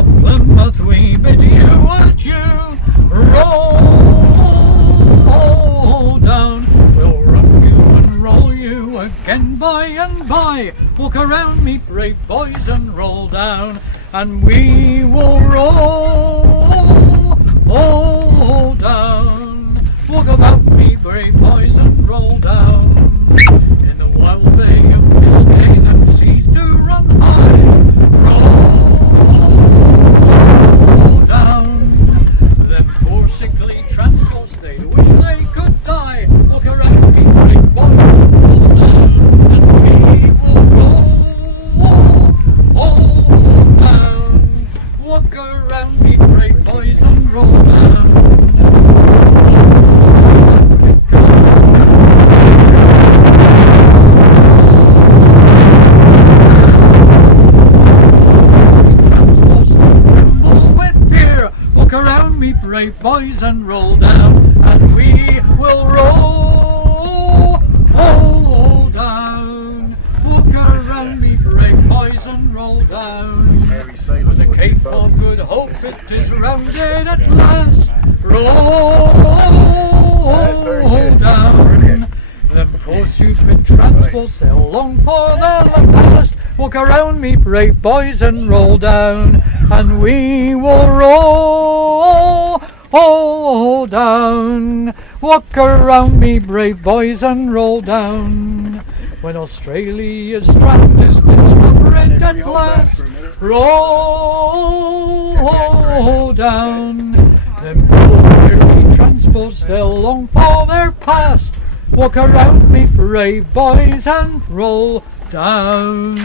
of Plymouth we bid you adieu. Roll down, we'll rock you and roll you again by and by. Walk around me brave boys and roll down, and we will roll down. Walk about me brave boys and roll down. In the wild bay of Biscay them seas do run high. Roll down. Them poor sickly transports, they wish they could die. Look around me brave boys and roll down, and we will roll down. Walk around me brave boys and roll down. Brave boys and roll down, and we will roll down. Walk around me brave boys and roll down. For the Cape of Good Hope it is rounded at last. Roll down. Them poor stupid transports, they'll long for their ballast. Walk around me brave boys and roll down, and we will roll down. Walk around me brave boys and roll down. When Australia's stranded it's red at last. Roll down. Them poor weary transports, they'll long for their past. Walk around me brave boys and roll down.